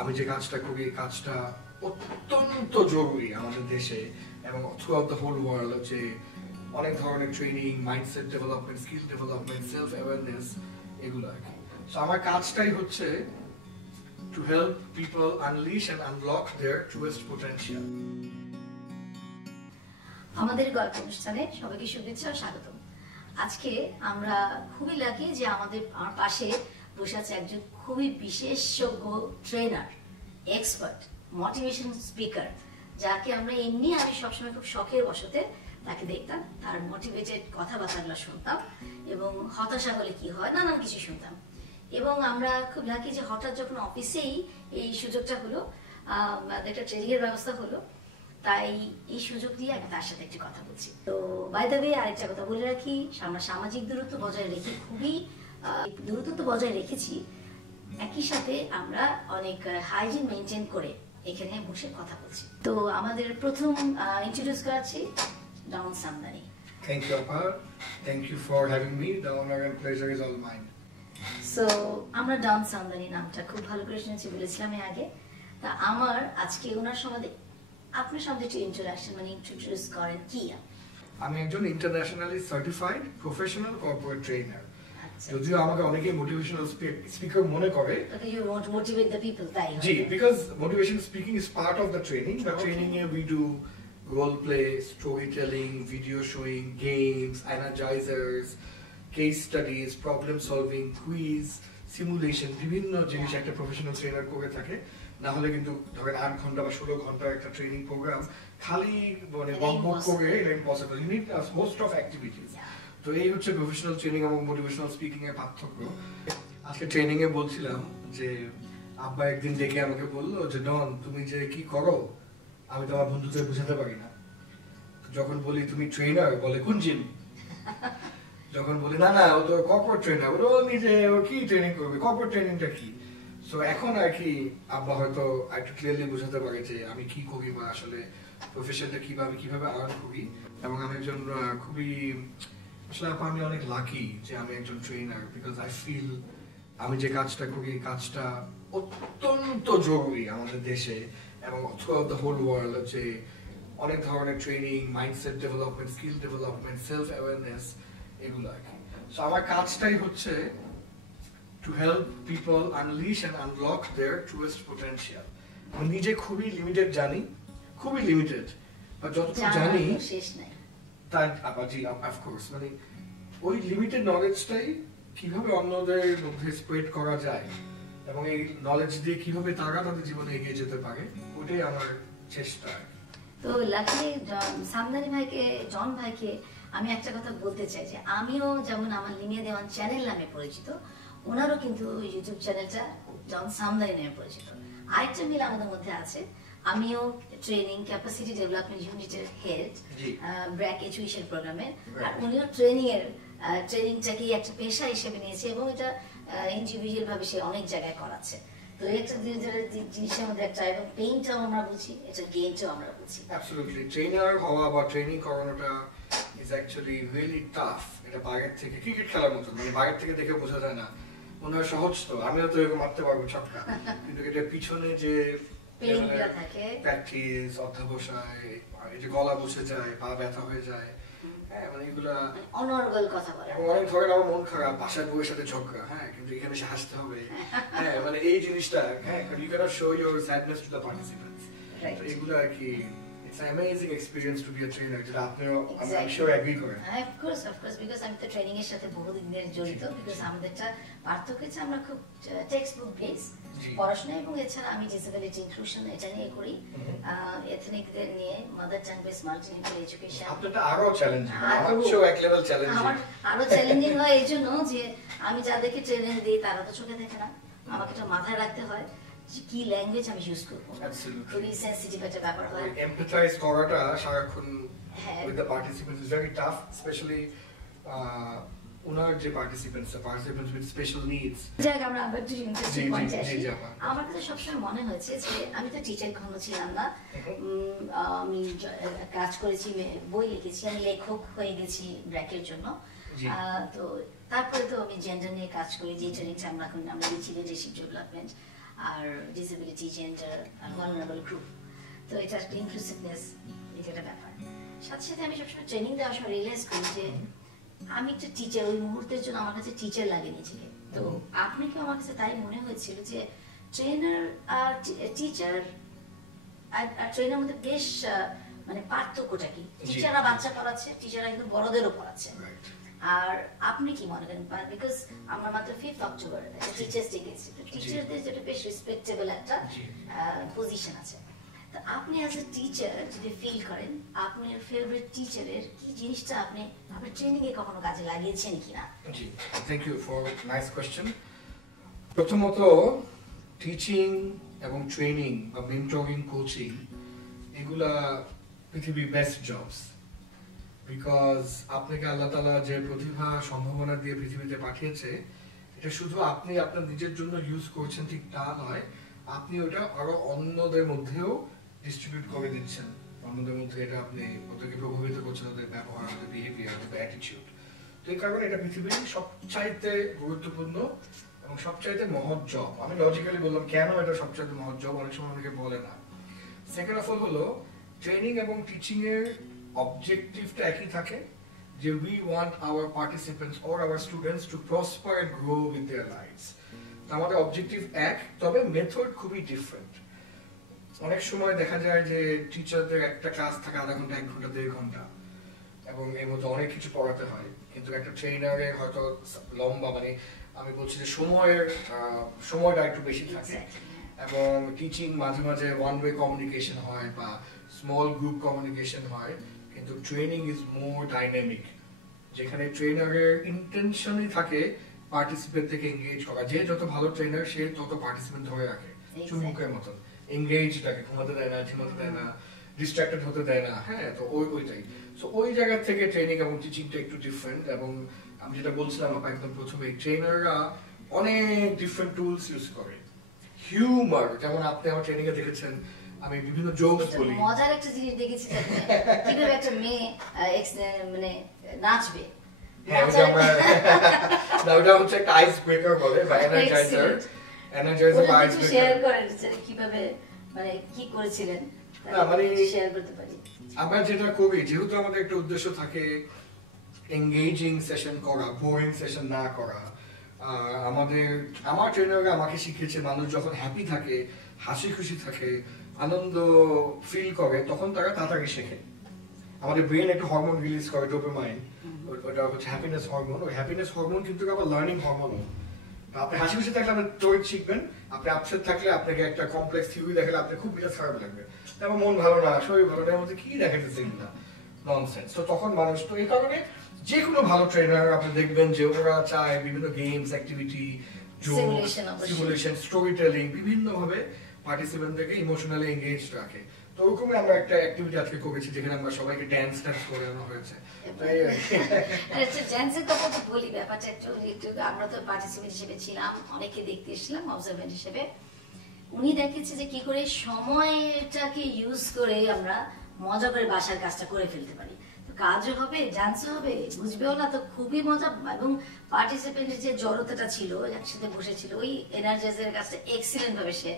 আমি যে কাজটা করি এই কাজটা অত্যন্ত জরুরি আমাদের দেশে এবং থ্রুআউট দ্য হোল ওয়ার্ল্ড। হচ্ছে অনেক ধরনের training, mindset development, skill development, self awareness, এগুলো আর কি। সো আমার কাজটাই হচ্ছে to help people unleash and unlock their truest potential. আমাদের গল্প অনুষ্ঠানে সবাইকে শুভেচ্ছা ও স্বাগতম। আজকে আমরা খুবই লাকি যে আমার পাশে বসে আছে একজন খুবই বিশেষজ্ঞ ট্রেনার, এক্সপার্ট, মোটিভেশন স্পিকার, যাকে আমরা আমি সবসময় খুব শখের বশতে তাকে দেখতাম, তার মোটিভেটেড কথাবার্তাগুলো শুনতাম এবং হতাশা হলে কি হয় নানান কিছু শুনতাম। এবং আমরা খুব লাকি যে হঠাৎ যখন অফিসেই এই সুযোগটা হলো, একটা ট্রেনিং এর ব্যবস্থা হলো, তাই এই সুযোগ দিয়ে আমি তার সাথে একটু কথা বলছি। তো বাই দ্য ওয়ে আরেকটা কথা বলে রাখি, আমরা সামাজিক দূরত্ব বজায় রেখে খুবই দূরত্ব বজায় রেখেছি, একই সাথে আমরা অনেক হাইজিন মেনটেন করে এখানে বসে কথা বলছি। তো আমাদের প্রথম ইন্ট্রোডিউস করাচ্ছি ডন Samdani. Thank you, Apar. Thank you for having me. The honor and pleasure is all mine. So আমরা ডন সামদানি নামটা খুব ভালো করে শুনেছি, বলেছিলাম আগে। তা আমার আজকে ওনার সম্বন্ধে আপনার সামনে একটু ইন্ট্রোডাকশন ইন্ট্রোডিউস করেন কি? আমি একজন internationally certified professional corporate trainer. যদিও আমাকে অনেকেই মোটিভেশনাল স্পিকার মনে করে। Okay, you want to motivate the people, তাই? জি, because motivation speaking is part of the training. The training here we do role play, storytelling, video showing, games, energizers, case studies, problem solving, quiz, simulation, বিভিন্ন জিনিস একটা professional trainer করে থাকে। না হলে কিন্তু ধরেন 8 ঘন্টা বা 16 ঘন্টার একটা ট্রেনিং প্রোগ্রাম খালি বকবক করে এটা impossible. You need a host of activities. তো এই হচ্ছে প্রফেশনাল ট্রেনিং এবং মোটিভেশনাল স্পিকিং এর পার্থক্য। আজকে ট্রেনিং এ বলছিলাম যে আব্বা একদিন ডেকে আমাকে বললো যে ডন, তুমি যে কি করো আমি তো আমার বন্ধুদের বুঝাতে পারি না। যখন বলি তুমি ট্রেনার, বলে কোন জিম? যখন বলি না না ও তো কর্পোরেট ট্রেনার, ও নিজে ও কি ট্রেনিং করবে, কর্পোরেট ট্রেনিংটা কি? সো এখন আর কি আব্বা হয়তো একটু ক্লিয়ারলি বোঝাতে পারে যে আমি কি করি বা আসলে প্রফেশনটা কিভাবে আর্ন করি। এবং আমি একজন খুবই আসলে আমি অনেক লাকি যে আমি একজন ট্রেনার, বিকজ আই ফিল আমি যে কাজটা করি এই কাজটা অত্যন্ত জরুরি আমাদের দেশে এবং থ্রুআউট দ্য হোল ওয়ার্ল্ড। হচ্ছে অনেক ধরনের training, mindset development, skill development, self awareness, এগুলো আর কি। সো আমার কাজটাই হচ্ছে to help people unleash and unlock their truest potential. আমি নিজে খুবই লিমিটেড জানি, খুবই লিমিটেড, বাট যতটুকু জানি শেষ নাই তার আবাজি অফকোর্স ওই লিমিটেড নলেজটাই কিভাবে অন্যদের মধ্যে স্প্রেড করা যায় এবং এই নলেজ দিয়ে কিভাবে তারা তাদের জীবনে এগিয়ে যেতে পারে, ওটাই আমার চেষ্টা। তো লাকি সামদানি ভাইকে, জন ভাইকে আমি একটা কথা বলতে চাই যে আমিও যেমন আমার লিমিয়া দেওয়ান চ্যানেল নামে পরিচিত, ওনারও কিন্তু ইউটিউব চ্যানেলটা জন সামদানি নামে পরিচিত। আরেকটা মিল আমাদের মধ্যে আছে, আমিও ট্রেনিং ক্যাপাসিটি ডেভেলপমেন্ট ইউনিটের হেড ব্র্যাক এডুকেশন প্রোগ্রামের, আর উনিও ট্রেনিংটাকে একটা পেশা হিসেবে নিয়েছে এবং এটা ইন্ডিভিজুয়াল ভাবে সে অনেক জায়গায় করাচ্ছে। তো একটা জিনিসের মধ্যে একটা, এবং পেইনটাও আমরা বুঝি, এটা গেইনটাও আমরা বুঝি। অ্যাবসলিউটলি ট্রেনার হওয়া বা ট্রেনিং করানোটা ইজ অ্যাকচুয়ালি রিয়েলি টাফ। এটা বাইরের থেকে ক্রিকেট খেলার মতো, বাইরের থেকে দেখে বোঝা যায় না, মনে হয় সহজ, তো আমিও তো এরকম মারতে পারবো ছক্কা, কিন্তু এটার পিছনে যে প্র্যাকটিস, অধ্যাবসায়, এই যে গলা বসে যায়, পা ব্যথা হয়ে যায়, এগুলা অনর্গল কথা বলে। অনেক ধরেন আমার মন খারাপ, বাসায় বউয়ের সাথে ঝগড়া, কিন্তু এখানে এসে হাসতে হবে, এই জিনিসটা, you cannot show your sadness to the participants. তো এগুলো আর কি, it's an amazing experience to be a trainer, যেটা আপনারা I'm sure agree করেন। Of course, because আমি তো ট্রেনিং এর সাথে বহুদিনের জড়িত, বিকজ আমাদেরটা পার্থক্য হচ্ছে আমরা খুব টেক্সট বুক বেস পড়াশোনা, এবং এছাড়া আমি ডিসেবিলিটি ইনক্লুশন এটা নিয়ে করি, এথনিকদের নিয়ে, mother tongue base multilingual education. আপনারটা আরো চ্যালেঞ্জিং, আমার চেয়েও এক লেভেল চ্যালেঞ্জিং। আমার আরো চ্যালেঞ্জিং হয় এই জন্য যে আমি যাদেরকে ট্রেনিং দিই তারা তো চোখে দেখে না, আমাকে তো মাথায় রাখতে হয় যে কি ল্যাঙ্গুয়েজ আমি ইউজ করবো, খুবই সেনসিটিভ একটা ব্যাপার হয়। এমপ্যাথাইজ করাটা সারাক্ষণ with the participants is very tough, especially ওনার যে participants with special needs। আমরা আবার একটু ইন্টারেস্টিং পয়েন্টে আসি। আমার কাছে সবসময় মনে হয়েছে যে আমি তো টিচার কখনো ছিলাম না, আমি কাজ করেছি, বই লিখেছি, আমি লেখক হয়ে গেছি ব্র্যাকের জন্য। তো তারপরে তো আমি জেন্ডার নিয়ে কাজ করি, যে ট্রেনিংটা আমরা দিচ্ছি লিডারশিপ ডেভেলপমেন্ট। আর ডিসেবিলিটি, জেন্ডার আর ভালনারেবল গ্রুপ। তো এটা একটা ইনক্লুসিভনেস, এটা একটা ব্যাপার। সাথে সাথে আমি সবসময় ট্রেনিং দেওয়ার সময় রিয়েলাইজ করি যে আমি একটা টিচার, ওই মুহূর্তের জন্য আমার কাছে টিচার লাগে নিজেকে। তো আপনি কি, আমার কাছে তাই মনে হয়েছিল যে ট্রেনার আর টিচার আর ট্রেনার মধ্যে বেশ মানে পার্থক্যটা কি? টিচাররা বাচ্চা পড়াচ্ছে, টিচাররা কিন্তু বড়দেরও পড়াচ্ছে। আর আপনি কি মনে করেন? বিকজ আমরা মাত্র 5th অক্টোবর টিচার্স ডে গেছি, টিচারদের যেটা বেশ রেসপেক্টেবল একটা পজিশন আছে। তো আপনি অ্যাজ এ টিচার যদি ফিল করেন, আপনার ফেভারিট টিচারের কি জিনিসটা আপনি আপনার ট্রেনিং এ কখনো কাজে লাগিয়েছেন কিনা? জি, thank you for nice question. প্রথমত, টিচিং এবং ট্রেনিং বা মেন্টরিং, কোচিং এগুলা পৃথিবীর বেস্ট জবস। বিকজ আপনাকে আল্লাহ তাআলা যে প্রতিভা সম্ভাবনা দিয়ে পৃথিবীতে পাঠিয়েছে, এটা শুধু আপনি আপনার নিজের জন্য ইউজ করছেন ঠিক তা নয়, আপনি ওটা আরো অন্যদের মধ্যেও ডিস্ট্রিবিউট করে দিচ্ছেন। অন্যদের মধ্যে এটা আপনি ওদেরকে প্রভাবিত করছেন, ওদের ব্যবহার, ওদের বিহেভিয়ার, ওদের অ্যাটিটিউড। তো এই কারণে এটা পৃথিবীর সবচাইতে গুরুত্বপূর্ণ এবং সবচাইতে মহৎ জব। আমি লজিক্যালি বললাম কেন এটা সবচাইতে মহৎ জব, অনেক সময় অনেকে বলে না। সেকেন্ড অফ অল হলো, ট্রেনিং এবং টিচিং এর অবজেক্টিভটা একই থাকে, যে we want our participants or our students to prosper and grow with their lives. আমাদের অবজেক্টিভ এক, তবে মেথড খুবই ডিফারেন্ট। অনেক সময় দেখা যায় যে টিচারদের একটা ক্লাস থাকে আধা ঘন্টা, 1 ঘন্টা, 1.5 ঘন্টা, এবং এর মধ্যে অনেক কিছু পড়াতে হয়। কিন্তু একটা ট্রেনারের হয়তো লম্বা, মানে আমি বলছি যে সময়টা একটু বেশি থাকে, এবং টিচিং মাঝে মাঝে ওয়ান ওয়ে কমিউনিকেশন হয় বা স্মল গ্রুপ কমিউনিকেশন হয়। কিন্তু ট্রেনিং ইজ মোর ডাইনামিক, যেখানে ট্রেনারের ইন্টেনশনই থাকে পার্টিসিপেন্ট থেকে এঙ্গেজ করা। যে যত ভালো ট্রেনার, সে তত পার্টিসিপেন্ট ধরে রাখে চুমুকের মতন, এঙ্গেজ থাকে, ঘুমাতে দেয় না, ঝিমাতে দেয় না, ডিস্ট্রাক্টেড হতে দেয় না। হ্যাঁ, তো ওইটাই। সো ওই জায়গা থেকে ট্রেনিং এবং টিচিংটা একটু ডিফারেন্ট। এবং আমি যেটা বলছিলাম একদম প্রথমে, ট্রেনাররা অনেক ডিফারেন্ট টুলস ইউজ করে। হিউমার, যেমন আপনি আমার ট্রেনিং এ দেখেছেন আমি বিভিন্ন জোকস বলি। মজার একটা জিনিস দেখেছি কিভাবে একটা মেয়ে মানে নাচবে, ওটা হচ্ছে একটা আইস ব্রেকার বলে বা এনার্জাইজার। এনার্জাইজার বা আইস ব্রেকার শেয়ার করেন কিভাবে, মানে কি করেছিলেন, না মানে শেয়ার করতে পারি। আমরা যেটা করি, যেহেতু আমাদের একটা উদ্দেশ্য থাকে এঙ্গেজিং সেশন করা, বোরিং সেশন না করা। আমার ট্রেনাররা আমাকে শিখিয়েছে, মানুষ যখন হ্যাপি থাকে, হাসি খুশি থাকে, আনন্দ ফিল করে, তখন তারা তাড়াতাড়ি শেখে। আমাদের ব্রেন একটা হরমোন রিলিজ করে, ডোপামাইন, ওটা হচ্ছে হ্যাপিনেস হরমোন। ওই হ্যাপিনেস হরমোন কিন্তু আবার লার্নিং হরমোন। আপনি হাসি খুশি থাকলে আপনি তড়িৎ শিখবেন, আপনি আপসেট থাকলে আপনাকে একটা কমপ্লেক্স থিওরি দেখালে আপনি খুব বিরাট খারাপ লাগবে, আমার মন ভালো না, শরীর ভালো না, মধ্যে কি দেখাতেছে না, ননসেন্স। তো তখন মানুষ, তো এই কারণে যে কোনো ভালো ট্রেনার আপনি দেখবেন যে ওরা চায় বিভিন্ন games, activity, simulation, story telling, বিভিন্ন ভাবে পার্টিসিপেন্টদেরকে ইমোশনালি এঙ্গেজ রাখে। তো ওরকমই আমরা একটা অ্যাক্টিভিটি আজকে করেছি, যেখানে আমরা সবাইকে ড্যান্স করানো হয়েছে। ড্যান্সের কথা তো বলি, ব্যাপারটা একটু আমরা তো পার্টিসিপেন্ট হিসেবে ছিলাম, অনেকে দেখতে এসেছিলাম অবজারভেন্ট হিসেবে। উনি দেখেছে যে কি করে সময়টাকে ইউজ করে আমরা মজা করে বাসার কাজটা করে ফেলতে পারি। কাজও হবে, ডান্সও হবে, বুঝবেও না, তো খুবই মজা। এবং পার্টিসিপেন্টের যে জড়তাটা ছিল, একসাথে বসেছিল, ওই এনার্জাইজারের কাজটা এক্সিলেন্ট ভাবে সে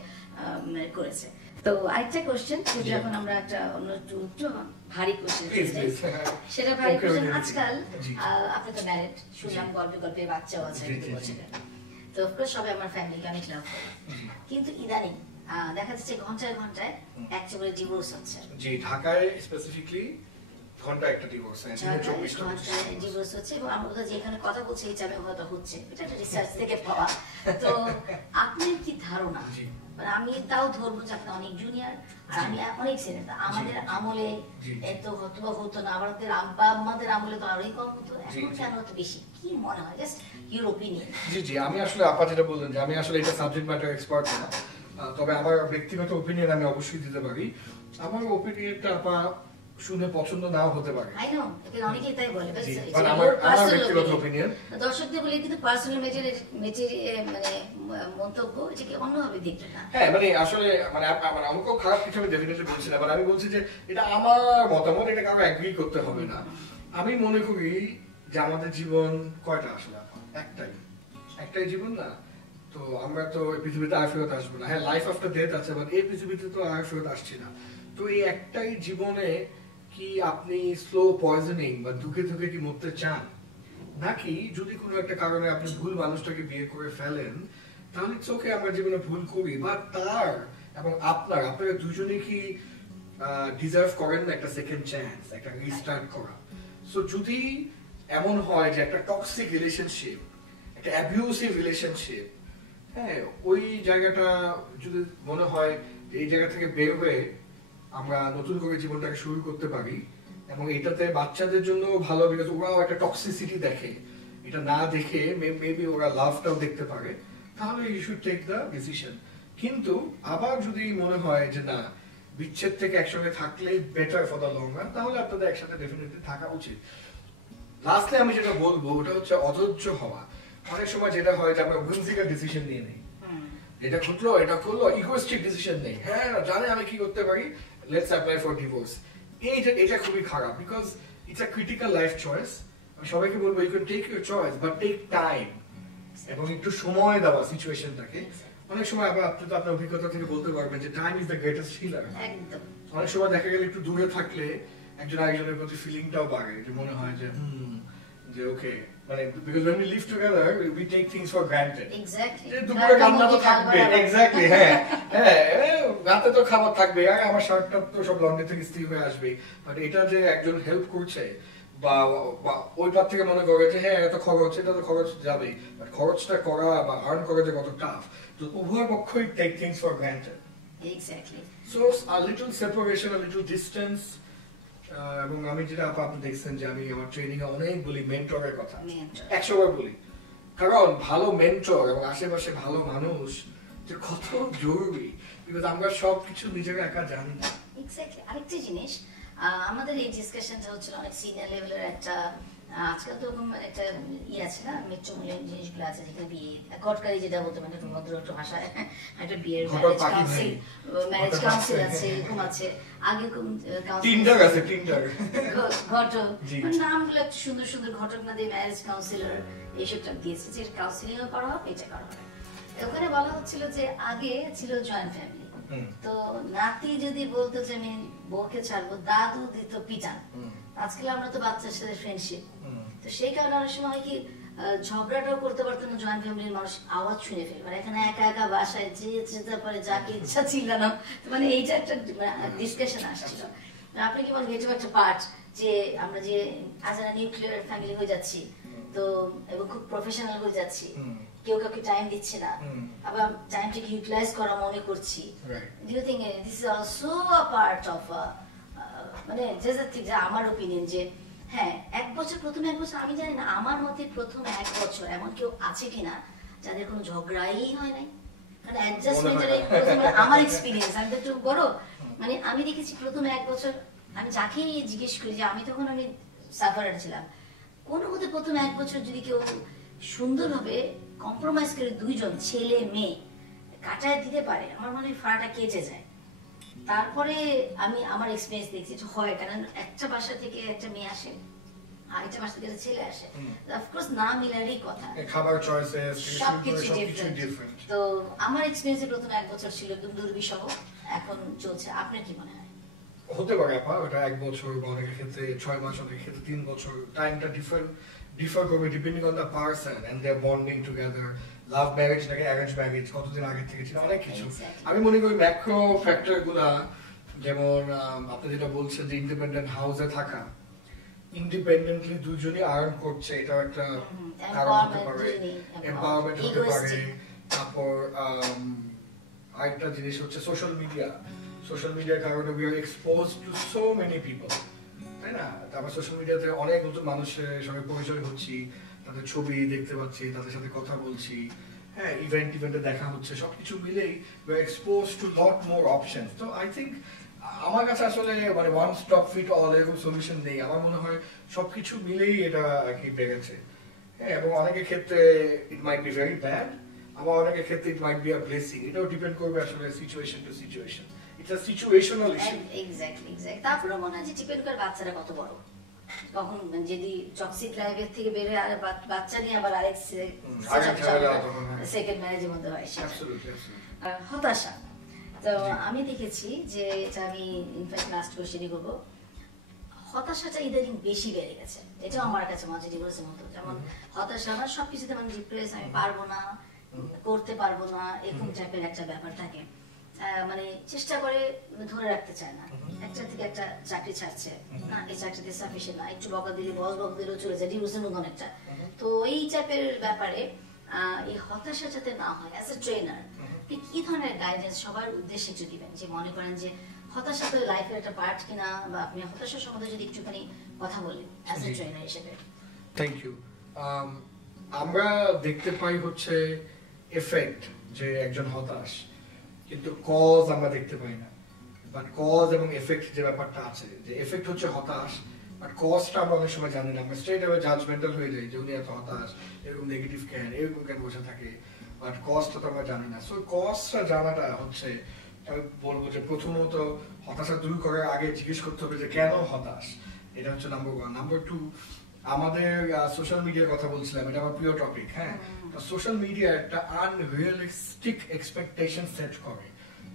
করেছে। তো আরেকটা কোশ্চেন, এখন আমরা একটা অন্য একটু ভারী কোশ্চেন, সেটা ভারী কোশ্চেন। আজকাল আপনি তো ম্যারিড, শুনলাম গল্পে গল্পে বাচ্চাও আছে, তো অফকোর্স সবাই আমার ফ্যামিলিকে অনেক লাভ করে, কিন্তু ইদানিং দেখা যাচ্ছে ঘন্টায় ঘন্টায় একটা করে ডিভোর্স হচ্ছে। জি, ঢাকায় স্পেসিফিকলি ঘন্টায় একটা ডিভোর্স হচ্ছে, এবং আমরা যেখানে কথা বলছি এই টাইমে হয়তো হচ্ছে, এটা একটা রিসার্চ থেকে পাওয়া। তো আপনার কি ধারণা, আমি তাও ধরবো যে আপনি অনেক জুনিয়র আর আমি অনেক সিনিয়র, আমাদের আমলে এত হতো না, আমাদের আব্বা আম্মাদের আমলে তো আরোই কম হতো, এখন কেন হতো বেশি, কি মনে হয়, জাস্ট ইউর ওপিনিয়ন? জি, আমি আসলে আপা যেটা বললেন যে আমি আসলে এটা সাবজেক্ট ম্যাটার এক্সপার্ট না, তবে আমার ব্যক্তিগত ওপিনিয়ন আমি অবশ্যই দিতে পারি। আমার ওপিনিয়নটা আপা শুনে পছন্দ নাও হতে পারে, অনেকেই তাই বলে, আমার ব্যক্তিগত ওপিনিয়ন। দর্শকদের বলে কিন্তু পার্সোনাল মানে মন্তব্য, এটাকে অন্যভাবে দেখবে না। হ্যাঁ, মানে আসলে মানে আমাকেও খারাপ কিছু আমি ডেফিনেটলি বলছি না, আমি বলছি যে এটা আমার মতামত, এটা কারো এগ্রি করতে হবে না। আমি মনে করি যে আমাদের জীবন কয়টা, আসলে একটাই জীবন না, তো আমরা তো এই পৃথিবীতে আর ফেরত আসবো না। হ্যাঁ, লাইফ আফটার ডেথ আছে, বাট এই পৃথিবীতে তো আর ফেরত আসছি না। তো এই একটাই জীবনে কি আপনি স্লো পয়জনিং বা ধুকে ধুকে কি মরতে চান, নাকি যদি কোনো একটা কারণে আপনি ভুল মানুষটাকে বিয়ে করে ফেলেন, তাহলে চোখে আমরা জীবনে ভুল করি, বা তার এবং আপনারা দুজনেই কি ডিজার্ভ করেন না একটা সেকেন্ড চান্স, একটা রিস্টার্ট করা? সো যদি এমন হয় যে একটা টক্সিক রিলেশনশিপ, একটা অ্যাবিউসিভ রিলেশনশিপ, হ্যাঁ, ওই জায়গাটা যদি মনে হয় এই জায়গা থেকে বের হয়ে আমরা নতুন করে জীবনটাকে শুরু করতে পারি, এবং এটাতে বাচ্চাদের জন্য ভালো, বিকজ ওরাও একটা টক্সিসিটি দেখে, এটা না দেখে মেবি ওরা লাভটাও দেখতে পারে, তাহলে you should take the decision. কিন্তু আবার যদি মনে হয় যে না, বিচ্ছেদ থেকে একসঙ্গে থাকলে better for the long run, তাহলে আপনাদের একসাথে ডেফিনেটলি থাকা উচিত। লাস্টে আমি যেটা বলবো ওটা হচ্ছে অধৈর্য হওয়া। অনেক সময় যেটা হয় যে আমরা হুইমসিক্যাল ডিসিশন নিয়ে নেই, এটা ঘটলো এটা করলো, ইগোইস্টিক ডিসিশন নেই, হ্যাঁ জানে আমি কি করতে পারি, লেটস অ্যাপ্লাই ফর ডিভোর্স। এটা খুবই খারাপ, because it's a critical life choice. আমি সবাইকে বলবো you can take your choice, but take time, এবং একটু সময় দেওয়া সিচুয়েশনটাকে। অনেক সময় আবার আপনি তো আপনার অভিজ্ঞতা থেকে বলতে পারবেন যে time is the greatest healer. অনেক সময় দেখা গেলে একটু দূরে থাকলে একজন আরেকজনের প্রতি ফিলিংটাও বাড়ে, যে মনে হয় যে যে ওকে, মানে because when we live together we take things for granted. Exactly. যে দুপুরে রান্না তো থাকবে, এক্স্যাক্টলি, হ্যাঁ হ্যাঁ, রাতে তো খাবার থাকবে, আর আমার শার্টটা তো সব লন্ড্রি থেকে ইস্ত্রি হয়ে আসবে, বাট এটা যে একজন হেল্প করছে, বা ওই পার থেকে মনে করে যে হ্যাঁ এত খরচ, এটা তো খরচ যাবেই, বাট খরচটা করা বা আর্ন করা যে কত টাফ, তো উভয় পক্ষই take things for granted. Exactly. So a little separation, a little distance. এবং আমি যেটা আপনি দেখছেন যে আমি আমার ট্রেনিং এ অনেক বলি মেন্টরের কথা, 100 বার বলি, কারণ ভালো মেন্টর এবং আশেপাশে ভালো মানুষ যে কত জরুরি, বিকজ আমরা সবকিছু নিজেরা একা জানি না। এক্স্যাক্টলি। আরেকটা জিনিস, আমাদের এই ডিসকাশনটা হচ্ছিল অনেক সিনিয়র লেভেলের একটা, আজকাল তো একটা আছে না, মেট্রোমূল্যের জিনিসগুলো আছে, যেখানে বিয়ে ঘটকারি যেটা বলতে মানে ভদ্র একটা ভাষায় একটা বিয়ের ম্যারেজ কাউন্সিল আছে, এরকম আছে। আগে ঘটক নামগুলো একটু সুন্দর সুন্দর, ঘটক না দিয়ে ম্যারেজ কাউন্সিলর এইসবটা দিয়েছে, যে কাউন্সিলিংও করা হবে, এটা করা হবে। ওখানে বলা হচ্ছিল যে আগে ছিল জয়েন্ট ফ্যামিলি, তো নাতি যদি বলতো যে আমি বউকে ছাড়বো, দাদু দিত পিটান। আজকাল আমরা তো বাচ্চার সাথে ফ্রেন্ডশিপ, তো সেই কারণে অনেক সময় কি ঝগড়াটাও করতে পারতো না, জয়েন্ট ফ্যামিলির মানুষ আওয়াজ শুনে ফেলবে, এখানে একা একা বাসায় যে যেতে পারে যাকে ইচ্ছা চিল্লানো, মানে এইটা একটা ডিসকাশন আসছিল। আপনি কি বলেন এটা একটা পার্ট, যে আমরা যে আজ নিউক্লিয়ার ফ্যামিলি হয়ে যাচ্ছি, তো এবং খুব প্রফেশনাল হয়ে যাচ্ছি, কেউ কাউকে টাইম দিচ্ছে না, আবার টাইমটাকে ইউটিলাইজ করা মনে করছি। Do you think this is also a part of, মানে যে আমার ওপিনিয়ন, যে হ্যাঁ প্রথম এক বছর আমি জানি না, আমার মতে প্রথম এক বছর এমন কেউ আছে কিনা যাদের কোনো ঝগড়াই হয় নাই, মানে অ্যাডজাস্টমেন্টের আমার এক্সপিরিয়েন্স, আমি তো একটু বড়, মানে আমি দেখেছি প্রথম এক বছর আমি যাকেই জিজ্ঞেস করি, যে আমি তখন আমি সাফারার ছিলাম, কোনো মতে প্রথম এক বছর যদি কেউ সুন্দরভাবে কম্প্রোমাইজ করে দুইজন ছেলে মেয়ে কাটায় দিতে পারে, আমার মনে হয় ফাড়াটা কেটে যায়। তারপরে আমি আমার এক্সপিরিয়েন্স দেখছি হয়, কারণ একটা বাসা থেকে একটা মেয়ে আসে, আরেকটা বাসা থেকে একটা ছেলে আসে, অফকোর্স না মিলারই কথা, খাবার চয়েসেস সবকিছু ডিফারেন্ট। তো আমার এক্সপিরিয়েন্সে প্রথম এক বছর ছিল একদম দুর্বিষহ, এখন চলছে। আপনার কি মনে হয়? হতে পারে আপা, ওটা এক বছর বা অনেকের ক্ষেত্রে 6 মাস, অনেকের ক্ষেত্রে 3 বছর, টাইমটা ডিফার করবে depending on the person and their bonding together. Love marriage নাকি অ্যারেঞ্জ ম্যারেজ, কতদিন আগে থেকে ছিল, অনেক কিছু। আমি মনে করি ম্যাক্রো ফ্যাক্টর গুলা, যেমন আপনি যেটা বলছেন যে ইন্ডিপেন্ডেন্ট হাউসে থাকা, ইন্ডিপেন্ডেন্টলি দুজনই আর্ন করছে, এটা একটা কারণ হতে পারে, এম্পাওয়ারমেন্ট হতে পারে। তারপর আরেকটা জিনিস হচ্ছে সোশ্যাল মিডিয়ার কারণে we are exposed to so many people, তাই না? তারপর সোশ্যাল মিডিয়াতে অনেক নতুন মানুষের সঙ্গে পরিচয় হচ্ছি, তাদের ছবি দেখতে পাচ্ছি, তাদের সাথে কথা বলছি, হ্যাঁ ইভেন্টে দেখা হচ্ছে, সবকিছু মিলেই we are exposed to lot more options. তো আই থিঙ্ক আমার কাছে আসলে মানে ওয়ান স্টপ ফিট অল এরকম সলিউশন নেই, আমার মনে হয় সবকিছু মিলেই এটা আর কি বেড়েছে। হ্যাঁ, এবং অনেকের ক্ষেত্রে it might be very bad, আবার অনেকের ক্ষেত্রে it might be a blessing, এটাও ডিপেন্ড করবে আসলে situation to situation. It's a situational issue. Exactly. তারপরে মনে হয় যে ডিপেন্ড করে বাচ্চারা কত বড়, কখন যদি টক্সিক লাইফের থেকে বের হয়ে আর বাচ্চা নিয়ে আবার আরেক সেকেন্ড ম্যারেজের মধ্যে হয় সেটা। হতাশা, তো আমি দেখেছি যে এটা আমি ইনফ্যাক্ট লাস্ট কোশ্চেনই করবো, হতাশাটা ইদানিং বেশি বেড়ে গেছে। এটাও আমার কাছে মাঝে ডিভোর্সের মতো, যেমন হতাশা আমার সবকিছুতে মানে ডিপ্রেস, আমি পারবো না, করতে পারবো না, এরকম টাইপের একটা ব্যাপার থাকে। মানে চেষ্টা করে ধরে রাখতে চায় না, একটা থেকে একটা চাকরি ছাড়ছে না, এই চাকরিতে সাফিসিয়েন্ট না, একটু বকা দিলে বস বক দিলেও চলে যায়, ডিভোর্সের মতো অনেকটা। তো এই টাইপের ব্যাপারে এই হতাশা যাতে না হয়, অ্যাজ এ ট্রেনার আপনি কি ধরনের গাইডেন্স সবার উদ্দেশ্যে একটু দিবেন, যে মনে করেন যে হতাশা তো লাইফের একটা পার্ট কিনা, বা আপনি হতাশার সম্বন্ধে যদি একটুখানি কথা বলেন অ্যাজ এ ট্রেনার হিসেবে। Thank you. আমরা দেখতে পাই হচ্ছে এফেক্ট, যে একজন হতাশ, কিন্তু কজ আমরা দেখতে পাই না। বাট কজ এবং এফেক্ট যে ব্যাপারটা আছে, যে এফেক্ট হচ্ছে হতাশ, বাট কজটা আমরা অনেক সময় জানি না। আমরা স্ট্রেট অ্যাওয়ে জাজমেন্টাল হয়ে যাই যে উনি এত হতাশ, এরকম নেগেটিভ কেন, এরকম কেন বসে থাকে, বাট কজটা তো আমরা জানি না। সো কজটা জানাটা হচ্ছে, আমি বলবো যে প্রথমত হতাশা দূর করার আগে জিজ্ঞেস করতে হবে যে কেন হতাশ, এটা হচ্ছে নাম্বার 1। নাম্বার 2, আমাদের সোশ্যাল মিডিয়ার কথা বলছিলাম, এটা আমার প্রিয় টপিক। হ্যাঁ, সোশ্যাল মিডিয়া একটা আনরিয়ালিস্টিক এক্সপেকটেশন সেট করে।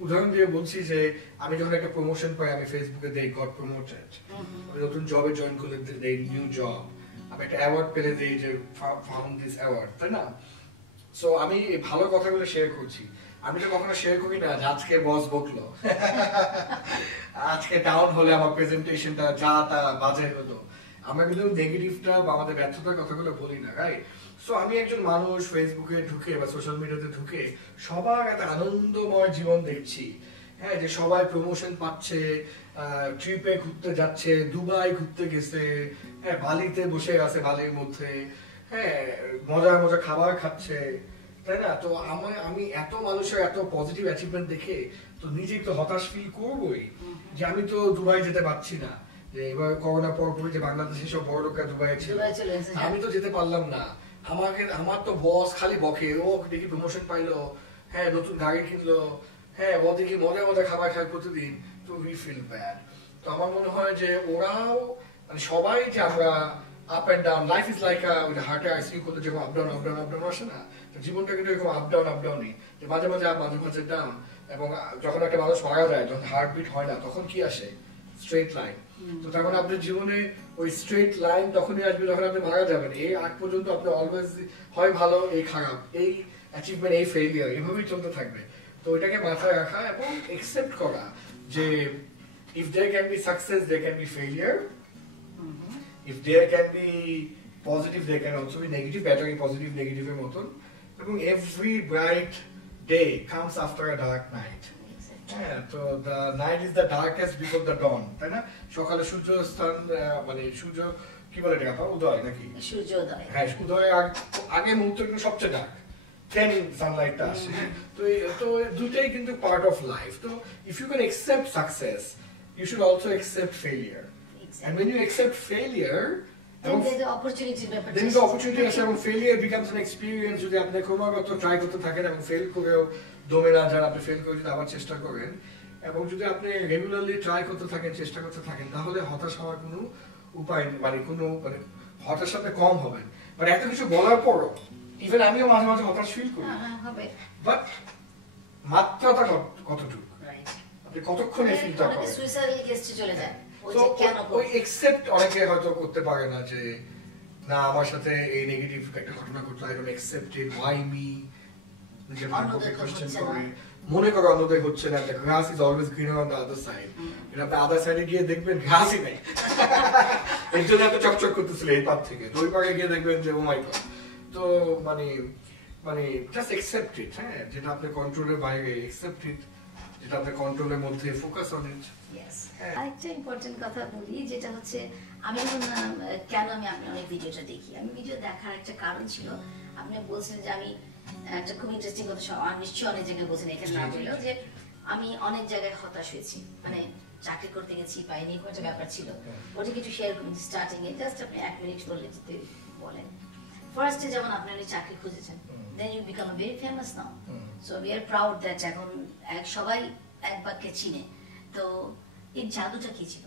উদাহরণ দিয়ে বলছি যে আমি যখন একটা প্রমোশন পাই, আমি ফেসবুকে দেই গট প্রমোটেড, আমি নতুন জবে জয়েন করলে দেই নিউ জব, আমি একটা অ্যাওয়ার্ড পেলে দেই যে ফাউন্ড দিস অ্যাওয়ার্ড, তাই না? সো আমি ভালো কথাগুলো শেয়ার করছি। আমি তো কখনো শেয়ার করি না যে আজকে বস বকলো, আজকে ডাউন হলে আমার প্রেজেন্টেশনটা যা তা বাজে হলো। আমরা কিন্তু নেগেটিভটা বা আমাদের ব্যর্থতার কথাগুলো বলি না, রাইট? সো আমি একজন মানুষ ফেসবুকে ঢুকে বা সোশ্যাল মিডিয়াতে ঢুকে সবার একটা আনন্দময় জীবন দেখছি। হ্যাঁ, যে সবাই প্রমোশন পাচ্ছে, ট্রিপে ঘুরতে যাচ্ছে, দুবাই ঘুরতে গেছে, হ্যাঁ, বালিতে বসে আছে, বালির মধ্যে, হ্যাঁ, মজার মজার খাবার খাচ্ছে, তাই না? তো আমি এত মানুষের এত পজিটিভ অ্যাচিভমেন্ট দেখে তো নিজেই তো হতাশ ফিল করবোই, যে আমি তো দুবাই যেতে পারছি না। যে এবার করোনা পরপরই যে বাংলাদেশে সব বড় লোকরা দুবাই ছিল, আমি তো যেতে পারলাম না। আমার তো বস খালি বকে, ও দেখি প্রমোশন পাইলো, হ্যাঁ, নতুন গাড়ি কিনলো, হ্যাঁ, ও দেখি মজা মজা খাবার খায় প্রতিদিন, তো উই ফিল ব্যাড। তো আমার মনে হয় যে ওরাও, মানে সবাই যে আমরা up and down, life is like হার্টে আইসিইউ করতে যেরকম আপ ডাউন আসে না, জীবনটা কিন্তু এরকম আপ ডাউনই, যে মাঝে মাঝে আপ, মাঝে মাঝে ডাউন। এবং যখন একটা মানুষ মারা যায়, যখন হার্টবিট হয় না, তখন কি আসে? Straight line. তো তখন আপনার জীবনে ওই স্ট্রেট লাইন তখনই আসবে যখন আপনি মারা যাবেন। এই আগ পর্যন্ত আপনি অলওয়েজ হয় ভালো, এই খারাপ, এই অ্যাচিভমেন্ট, এই ফেলিয়ার, এভাবেই চলতে থাকবে। তো ওইটাকে মাথায় রাখা এবং একসেপ্ট করা যে if there can be success, there can be failure. If there can be positive, there can also be negative, battery positive, negative এর মতন। এবং every bright day comes after a dark night. হ্যাঁ, তো the night is the darkest before the dawn, তাই না? সকালে সূর্য স্থান, মানে সূর্য কি বলে এটা, উদয় নাকি সূর্যোদয়? হ্যাঁ, উদয় আগে মুহূর্ত কিন্তু সবচেয়ে ডার্ক, then সানলাইটটা আসে। তো দুটাই কিন্তু পার্ট অফ লাইফ। তো if you can accept success, you should also accept failure. And when you accept failure, then the opportunity ব্যাপারটা, then the opportunity আসে, এবং failure becomes an experience। যদি আপনি ক্রমাগত ট্রাই করতে থাকেন এবং ফেল করেও দমে না যান, আপনি ফেল করে যদি আবার চেষ্টা করেন, এবং যদি আপনি রেগুলারলি ট্রাই করতে থাকেন, চেষ্টা করতে থাকেন, তাহলে হতাশ হওয়ার কোনো উপায়, মানে হতাশাতে কম হবেন। বাট এত কিছু বলার পরও ইভেন আমিও মাঝে মাঝে হতাশ ফিল করি, বাট মাত্রাটা কতটুকু, আপনি কতক্ষণ এই ফিলটা করেন? সুইসাইডাল কেসে চলে যায়। ওই একসেপ্ট অনেকে হয়তো করতে পারে না, যে না, আমার সাথে এই নেগেটিভ একটা ঘটনা ঘটলো, I don't accept it, why me, নিজের ভাগ্যকে কোশ্চেন করে মনে করো অন্যদের হচ্ছে না, একটা গ্রাস is always greener on the other side. এটা আপনি আদার সাইডে গিয়ে দেখবেন ঘাসই নেই, এর জন্য এত চকচক করতেছিল এই পার থেকে, তো ওই পারে গিয়ে দেখবেন যে ও মাই গড। তো মানে জাস্ট অ্যাকসেপ্ট ইট। হ্যাঁ, যেটা আপনার কন্ট্রোলের বাইরে, অ্যাকসেপ্ট ইট, যেটা আপনার কন্ট্রোলের মধ্যে, ফোকাস অন ইট। আরেকটা ইম্পর্টেন্ট কথা বলি, যেটা হচ্ছে আমি কেন আমি আপনার অনেক ভিডিওটা দেখি। আমি ভিডিও দেখার একটা কারণ ছিল, আপনি বলছেন যে আমি একটা খুব ইন্টারেস্টিং কথা, নিশ্চয়ই অনেক জায়গায় বলছেন, এখানে না বললেও, যে আমি অনেক জায়গায় হতাশ হয়েছি, মানে চাকরি করতে গেছি, পাইনি, একটা ব্যাপার ছিল। ওটা কিছু শেয়ার করুন স্টার্টিং এ, জাস্ট আপনি 1 মিনিট বললে যদি বলেন। ফার্স্টে যেমন আপনি চাকরি খুঁজেছেন, then you become very famous now, so we are proud that এখন সবাই এক বাক্যে চিনে। তো এই জাদুটা কি ছিল?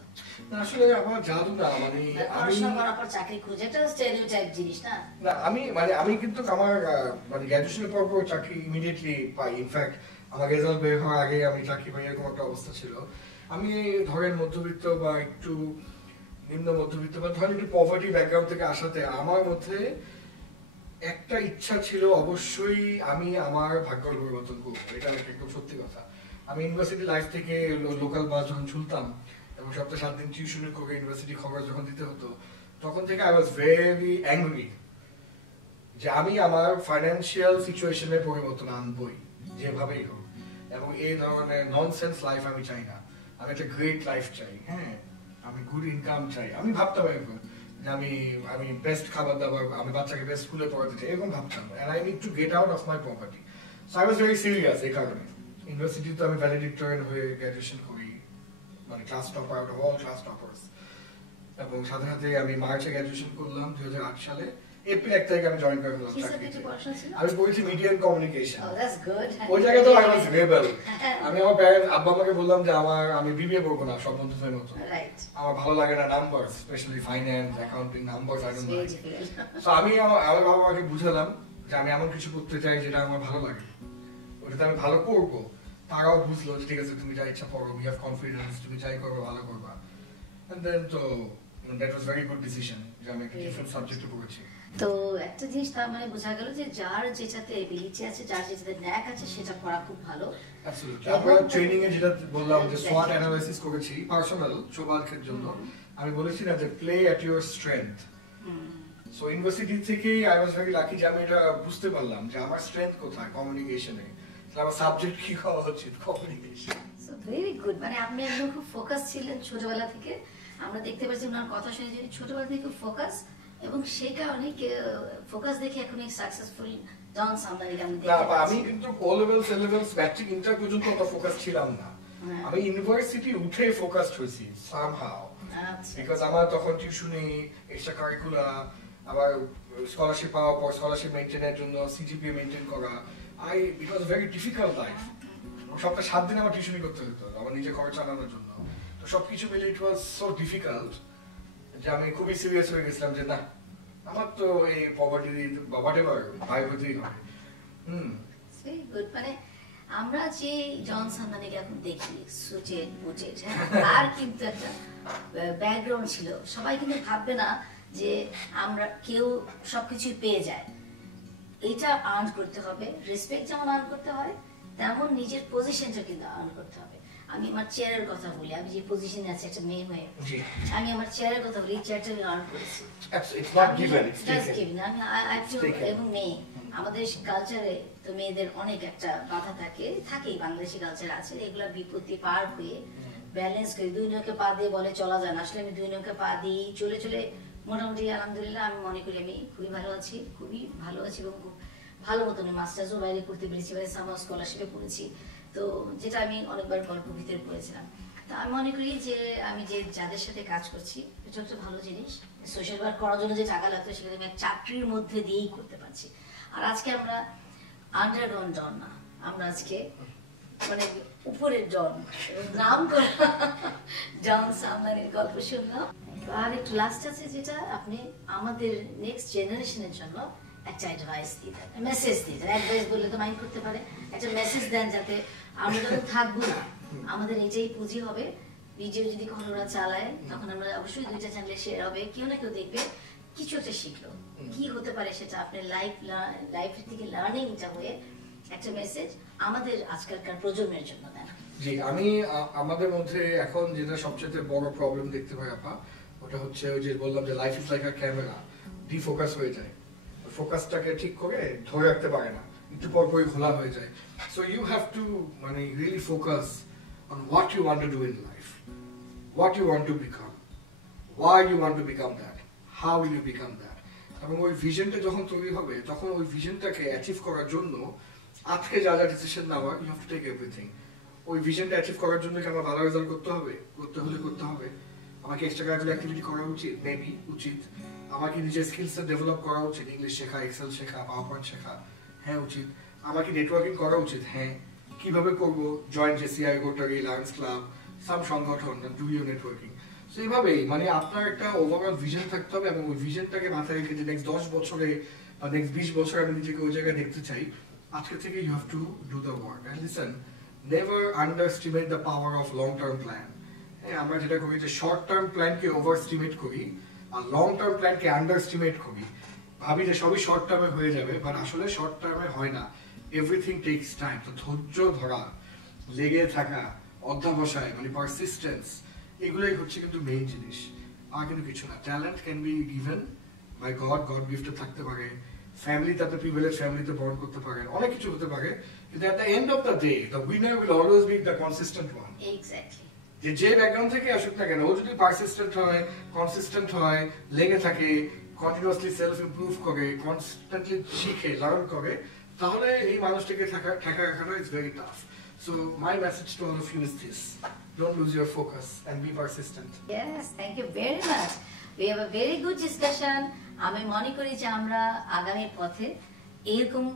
না আসলে আমার জাদু না, মানে আমি পড়াশোনা করার পর চাকরি খুঁজে, এটা স্টেরিওটাইপ জিনিস না। না আমি কিন্তু আমার মানে গ্র্যাজুয়েশনের পর চাকরি ইমিডিয়েটলি পাই। ইনফ্যাক্ট আমার রেজাল্ট বের হওয়ার আগে আমি চাকরি পাই, এরকম একটা অবস্থা ছিল। আমি ধরেন মধ্যবিত্ত বা একটু নিম্ন মধ্যবিত্ত বা ধরেন একটু পভার্টি ব্যাকগ্রাউন্ড থেকে আসাতে আমার মধ্যে একটা ইচ্ছা ছিল, অবশ্যই আমি আমার ভাগ্যের পরিবর্তন করবো। এটা একদম সত্যি কথা। আমি ইউনিভার্সিটি লাইফ থেকে লোকাল বাস যখন শুনতাম এবং সপ্তাহে 7 দিন টিউশনি করে ইউনিভার্সিটি খবর যখন দিতে হতো, তখন থেকে আই ওয়াজ ভেরি অ্যাংরি যে আমি আমার ফাইন্যান্সিয়াল সিচুয়েশনের পরিবর্তন আনবই যেভাবেই হোক, এবং এই ধরনের ননসেন্স লাইফ আমি চাই না। আমি একটা গ্রেট লাইফ চাই, হ্যাঁ, আমি গুড ইনকাম চাই। আমি ভাবতাম এরকম যে আমি বেস্ট খাবার দাবার, আমি বাচ্চাকে বেস্ট স্কুলে পড়াতে চাই, এরকম ভাবতাম। And I need to get out of my poverty. So I was very serious এই কারণে। ইউনিভার্সিটিতে আমি ভ্যালিডিক্টোরিয়ান হয়ে গ্র্যাজুয়েশন করি, মানে class topper out of all class toppers. এবং সাথে সাথে আমি মার্চে গ্র্যাজুয়েশন করলাম 2008 সালে। এপ্রিল 1 তারিখে আমি জয়েন করে ফেললাম চাকরিতে। আমি পড়েছি মিডিয়া এন্ড কমিউনিকেশন। ওই জায়গায় তো আই ওয়াজ রেবেল। আমি আমার প্যারেন্টস আব্বা আমাকে বললাম যে আমি বিবিএ করবো না সব বন্ধুদের মতো। আমার ভালো লাগে না number, specially finance, accounting, numbers I don't like. So আমি আমার বাবা মাকে বুঝালাম যে আমি এমন কিছু করতে চাই যেটা আমার ভালো লাগে, ওটাতে আমি ভালো করবো। তারাও বুঝলো যে ঠিক আছে, তুমি যা ইচ্ছা করো, উই হ্যাভ কনফিডেন্স, তুমি যাই করো ভালো করবা। এন্ড দেন তো that was very good decision যে আমি একটা ডিফারেন্ট সাবজেক্টে পড়েছি। তো একটা জিনিস তার মানে বোঝা গেল যে যার যেটাতে এবিলিটি আছে, যার যেটাতে ন্যাক আছে, সেটা করা খুব ভালো। অ্যাবসলিউটলি। আমরা ট্রেনিং এ যেটা বললাম যে SWOT অ্যানালাইসিস করেছি পার্সোনাল শোভার জন্য, আমি বলেছি না যে play at your strength. So university থেকে আই ওয়াজ ভেরি লাকি যে আমি এটা বুঝতে পারলাম যে আমার স্ট্রেংথ কোথায়, কমিউনিকেশনে। আমার সাবজেক্ট কি হওয়া উচিত, কমিউনিকেশন। So very good. মানে আপনি একদম খুব ফোকাস ছিলেন ছোটবেলা থেকে। আমরা দেখতে পাচ্ছি ওনার কথা শুনে যে ছোটবেলা থেকে খুব ফোকাস, এবং সেই কারণে ফোকাস দেখে এখন এই সাকসেসফুল জন সামদানিকে আমি দেখতে পাচ্ছি। আমি কিন্তু ও লেভেল, সে লেভেল, ম্যাট্রিক, ইন্টার পর্যন্ত অত ফোকাস ছিলাম না। আমি ইউনিভার্সিটি উঠে ফোকাসড হয়েছি সামহাউ, বিকজ আমার তখন টিউশনি, এক্সট্রা কারিকুলার, আবার স্কলারশিপ পাওয়ার পর স্কলারশিপ মেইনটেনের জন্য সিজিপিএ মেইনটেইন করা, ইট ওয়াজ ভেরি ডিফিকাল্ট লাইফ। সপ্তাহে 7 দিন আমার টিউশনি করতে হতো আমার নিজের খরচ চালানোর জন্য। তো সবকিছু মিলে ইট ওয়াজ সো ডিফিকাল্ট যে আমি খুবই সিরিয়াস হয়ে গেছিলাম যে না, আমার তো এই পভার্টি বা হোয়াটএভার ভাই হতেই হবে। Very good. মানে আমরা যে জন সামদানিকে এখন দেখি সুটেড বুটেড, তার কিন্তু একটা ব্যাকগ্রাউন্ড ছিল। সবাই কিন্তু ভাববে না যে আমরা কেউ সবকিছু পেয়ে যায়। এটা আর্ন করতে হবে, রেসপেক্ট যেমন আর্ন করতে হয়, তেমন নিজের পজিশনটা কিন্তু আর্ন করতে হবে। আমি আমার চেয়ারের কথা বলি, আমি যে পজিশনে আছি একটা মেয়ে হয়ে, আমি আমার চেয়ারের কথা বলি, চেয়ারটা আমি আর্ন করেছি। এবং মেয়ে, আমাদের কালচারে তো মেয়েদের অনেক একটা বাধা থাকেই, বাংলাদেশি কালচার আছে, এগুলা বিপত্তি পার হয়ে ব্যালেন্স করে 2 নৌকে পা দিয়ে বলে চলা যায় না। আসলে আমি 2 নৌকে পা দিয়ে চলে মোটামুটি আলহামদুলিল্লাহ আমি মনে করি আমি খুবই ভালো আছি এবং খুব ভালো মতো আমি মাস্টার্সও বাইরে করতে পেরেছি, বাইরে সামার স্কলারশিপে পড়েছি। তো যেটা আমি অনেকবার গল্প ভিতরে পড়েছিলাম। তো আমি মনে করি যে আমি যাদের সাথে কাজ করছি, এটা একটা ভালো জিনিস। সোশ্যাল ওয়ার্ক করার জন্য যে টাকা লাগতো সেটা আমি চাকরির মধ্যে দিয়েই করতে পারছি। আর আজকে আমরা আন্ডারগ্রাউন্ড ডন না, আমরা আজকে মানে উপরের ডন, নাম করা জন সামদানির গল্প শুনলাম। আর একটু লাস্ট আছে যেটা আপনি আমাদের নেক্সট জেনারেশনের জন্য একটা অ্যাডভাইস দিতেন, মেসেজ দিতেন। অ্যাডভাইস বললে তো মাইন্ড করতে পারে, একটা মেসেজ দেন যাতে আমরা যখন থাকবো না, আমাদের এটাই পুঁজি হবে। ভিডিও যদি কখনো চালায় তখন আমরা অবশ্যই 2টা চ্যানেলে শেয়ার হবে, কেউ না কেউ দেখবে, কিছু একটা শিখলো। কি হতে পারে সেটা আপনার লাইফ থেকে লার্নিংটা হয়ে একটা মেসেজ আমাদের আজকালকার প্রজন্মের জন্য দেন। জি, আমি আমাদের মধ্যে এখন যেটা সবচেয়ে বড় প্রবলেম দেখতে পাই আপা, ওটা হচ্ছে ওই যে বললাম যে life is like a camera, defocus হয়ে যায়। ফোকাসটাকে ঠিক করে ধরে রাখতে পারে না, একটু পরপরই খোলা হয়ে যায়। সো ইউ হ্যাভ টু মানে really focus on what you want to do in life, what you want to become, why you want to become that, how will you become that. এবং ওই ভিশনটা যখন তৈরি হবে, তখন ওই ভিশনটাকে অ্যাচিভ করার জন্য আজকে যা ডিসিশন নেওয়া, you have to take everything. ওই ভিশনটা অ্যাচিভ করার জন্য কি আমার ভালো রেজাল্ট করতে হবে, করতে হবে। আমাকে এক্সট্রা কারিকুলার অ্যাক্টিভিটি করা উচিত, মেবি উচিত। আমাকে নিজের স্কিলসটা ডেভেলপ করা উচিত, ইংলিশ শেখা, এক্সেল শেখা, পাওয়ার পয়েন্ট শেখা, হ্যাঁ উচিত। আমাকে নেটওয়ার্কিং করা উচিত, হ্যাঁ। কিভাবে করবো? Join JCI, Rotary, Lions Club, some সংগঠন, ডু ইউ নেটওয়ার্কিং। সো এইভাবেই মানে আপনার একটা ওভারঅল ভিশন থাকতে হবে এবং ওই ভিশনটাকে মাথায় রেখে যে নেক্সট 10 বছরে বা নেক্সট 20 বছরে আমি নিজেকে ওই জায়গায় দেখতে চাই, আজকে থেকে you have to do the work. And listen, never underestimate the power of long term plan. আমরা যেটা করি যে শর্ট টার্ম প্ল্যানকে ওভারএস্টিমেট করি আর লং টার্ম প্ল্যানকে আন্ডারএস্টিমেট করি, ভাবি যে সবই শর্ট টার্মে হয়ে যাবে, বাট আসলে শর্ট টার্মে হয় না। Everything tax time. তো ধৈর্য ধরা, লেগে থাকা, অধ্যবসায় মানে পারসিস্টেন্স, এগুলোই হচ্ছে কিন্তু মেইন জিনিস, আর কিন্তু কিছু না। Talent can be given by God, God gifted থাকতে পারে, ফ্যামিলিতে আপনি প্রিভিলেজ ফ্যামিলিতে বরণ করতে পারেন, অনেক কিছু হতে পারে, কিন্তু at the end of the day the winner will always be the consistent one. Exactly. যে ব্যাকগ্রাউন্ড থেকে আসুক না কেন, ও যদি পারসিস্টেন্ট হয়, কনসিস্টেন্ট হয়, লেগে থাকে, কন্টিনিউয়াসলি সেলফ ইমপ্রুভ করে, কনস্ট্যান্টলি শিখে, লার্ন করে, তাহলে এই মানুষটাকে ঠেকা রাখানো is very tough. So my message to all of you is this: don't lose your focus and be persistent. Yes, thank you very much. We have a very good discussion. আমি মনে করি যে আমরা আগামী পথে এরকম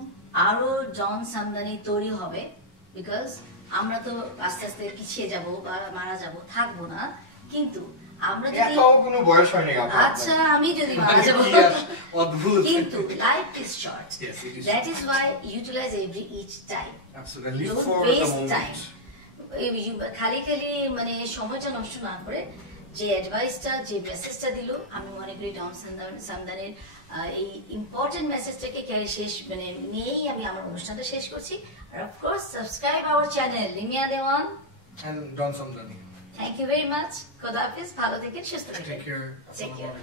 আরো জন সামদানি তৈরি হবে, বিকজ আমরা তো আস্তে আস্তে পিছিয়ে যাব বা মারা যাব, থাকবো না, কিন্তু আমরা যদি কোনো বয়স হয়নি আপনার, আচ্ছা আমি যদি মারা যাব, অদ্ভুত, কিন্তু life is short, Yes, it is that is why utilise every each time, absolutely live Don't for the waste moment. time. খালি মানে সময়টা নষ্ট না করে যে অ্যাডভাইসটা, যে মেসেজটা দিল, আমি মনে করি ডন সামদানের এই ইম্পর্টেন্ট মেসেজটাকে শেষ মানে নিয়েই আমি আমার অনুষ্ঠানটা শেষ করছি। আর of course subscribe our channel Limia Dewan and Don Samdani. Thank you very much. খোদা হাফিজ, ভালো থেকেন, সুস্থ থাকেন। Take care. Take care.